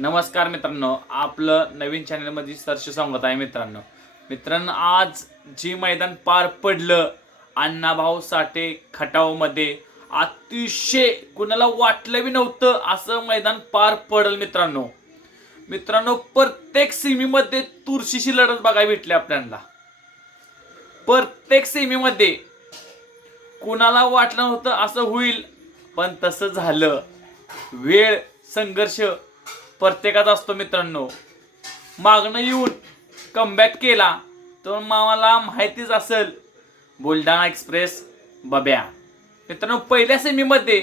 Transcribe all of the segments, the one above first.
नमस्कार मित्रांनो आपलं नवीन चॅनलमध्ये सरशी स्वागत आहे मित्रांनो. मित्रांनो आज जे मैदान पार पडलं अण्णाभाऊ साठे खटावमध्ये अतिशय कुणाला वाटलं बी नव्हतं असं मैदान पार पडल मित्रांनो. मित्रांनो प्रत्येक सेमीमध्ये तुळशीशी लढत बघायला भेटली आपल्याला. प्रत्येक सेमीमध्ये कुणाला वाटलं नव्हतं असं होईल पण तसं झालं. वेळ संघर्ष प्रत्येकाचा असतो मित्रांनो. मागणं येऊन कमबॅक केला तर मामाला माहितीच असेल बुलढाणा एक्सप्रेस बब्या. मित्रांनो पहिल्या सेमीमध्ये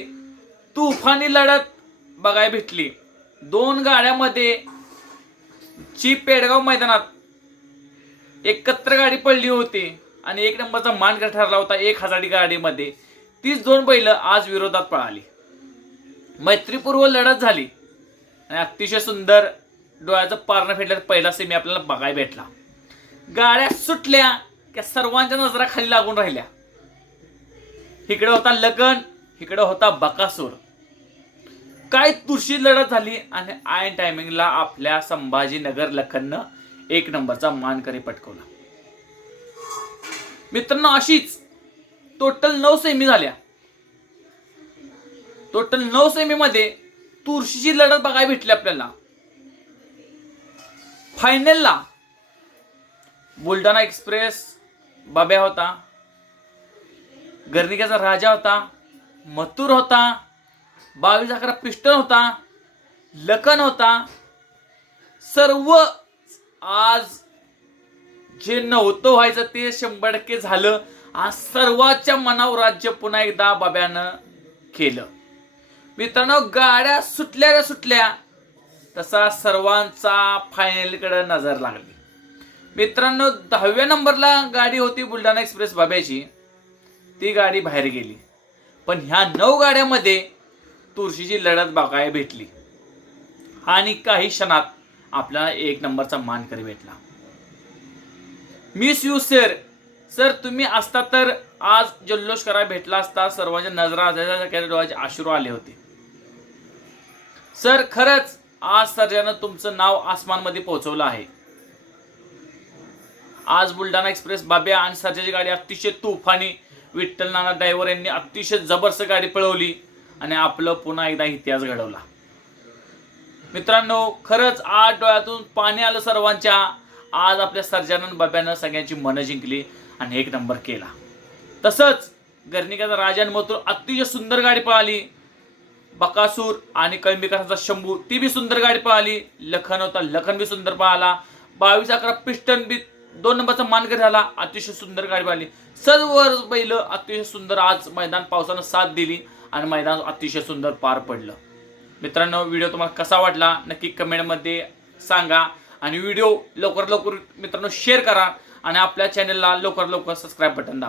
तुफानी लढत बघायला भेटली. दोन गाड्यामध्ये ची पेडगाव मैदानात एकत्र गाडी पडली होती आणि एक नंबरचा मानकर ठरला होता एक हजारी गाडीमध्ये. तीच दोन बैल आज विरोधात पळाली. मैत्रीपूर्व लढत झाली. आणि अतिशय सुंदर डोळ्याचं पारणं फेडल्यात पहिला सेमी आपल्याला बघायला भेटला. गाड्या सुटल्या त्या सर्वांच्या नजरा खाली लागून राहिल्या. इकडे होता लगन इकडे होता बकासूर. काय तुळशी लढत झाली आणि आयन टायमिंगला आपल्या संभाजीनगर लखननं एक नंबरचा मानकरी पटकवला. मित्रांनो अशीच टोटल नऊ सेमी झाल्या. टोटल नऊ सेमी मध्ये तुळशीची लढत बघायला भेटली आपल्याला. फायनलला बुलढाणा एक्सप्रेस बाब्या होता गर्निकाचा राजा होता मथुर होता बावीस अकरा पिस्टन होता लखन होता सर्व आज जे नव्हतं व्हायचं ते शंभर टक्के झालं. आज सर्वाच्या मनावर राज्य पुन्हा एकदा बाब्यानं केलं. मित्रांनो गाड्या सुटल्या रे सुटल्या. तसा सर्वांचा फायनलकडे नजर लागली. मित्रांनो दहाव्या नंबरला गाडी होती बुलढाणा एक्सप्रेस बाब्याची. ती गाडी बाहेर गेली. पण ह्या नऊ गाड्यामध्ये तुळशीची लढत बाकाय भेटली. आणि काही क्षणात आपल्याला एक नंबरचा मानकरी भेटला. मिस यू सर सर तुम्ही असता तर आज जल्लोष करा भेटला असता. सर्वांच्या नजरा डोळ्याचे अश्रू आले होते. सर खरंच आज सर्जानं तुमचं नाव आसमानमध्ये पोहोचवलं आहे. आज बुलढाणा एक्सप्रेस बाब्या आणि सर्जाची गाडी अतिशय तुफानी विठ्ठल नाना ड्रायव्हर यांनी अतिशय जबरदस्त गाडी पळवली आणि आपलं पुन्हा एकदा इतिहास घडवला. मित्रांनो खरंच आज डोळ्यातून पाणी आलं सर्वांच्या. आज आपल्या सर्जानंद बाब्यानं सगळ्यांची मनं जिंकली आणि एक नंबर केला. तसंच गर्णिकाचा राजांमधून अतिशय सुंदर गाडी पळाली. बकासूर आणि कळंबीकरांचा शंभू. ती बी सुंदर गाडी पळाली. लखन होता. लखन बी सुंदर पळाला. बावीस अकरा पिस्टन बी दोन नंबरचा मानकर झाला. अतिशय सुंदर गाडी पळाली. सर्व बैल अतिशय सुंदर आज मैदान पावसानं साथ दिली आणि मैदान अतिशय सुंदर पार पडलं. मित्रांनो व्हिडिओ तुम्हाला कसा वाटला? नक्की कमेंटमध्ये सांगा. आणि व्हिडिओ लवकर लवकर मित्रांनो शेअर करा आणि आपल्या चॅनलला लवकर लवकर सबस्क्राईब बटन दाबा.